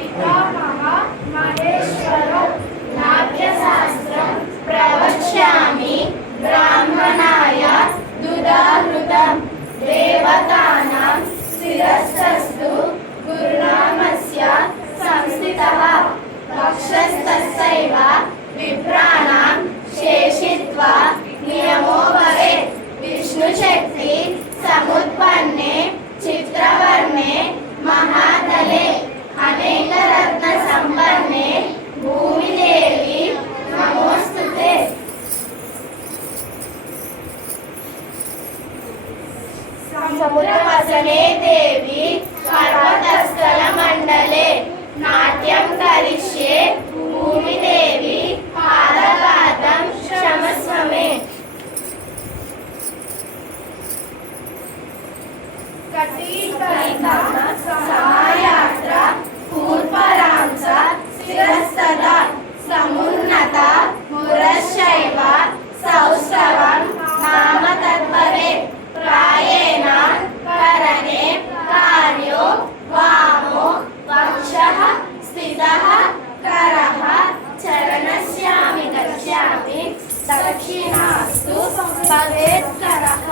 పితామహ మహేశ్వరో నాట్యశాస్త్రం ప్రవక్ష్యామి బ్రాహ్మణాయ దుదాహృతం దేవతానాం శిరస్సస్తు గురునామస్య సంస్థితః వక్షస్థస్యైవ విప్రాణాం శేషిత్వా నియమో భవేత్ విష్ణుశక్తి సముత్పన్నే చిత్రవర్ణే మహాతలే అనేక రత్న సంపన్నే భూమిదేవి నమోస్తుతే. సముద్రవసనే దేవి పర్వతస్థల మండలే నాట్యం కరిష్యే భూమిదేవి పాదఘాతం క్షమస్వ మే. సమాయాత్ర పూర్వరాంస శిరస్తదా సమున్నత మురశైవ సౌష్ఠవం నామ తద్భవే ప్రాయేణ కరణే కార్యో వామో వక్షః స్థితః కరః చరణస్యామి గచ్ఛామి దక్షిణాస్తు భవేత్ కరః.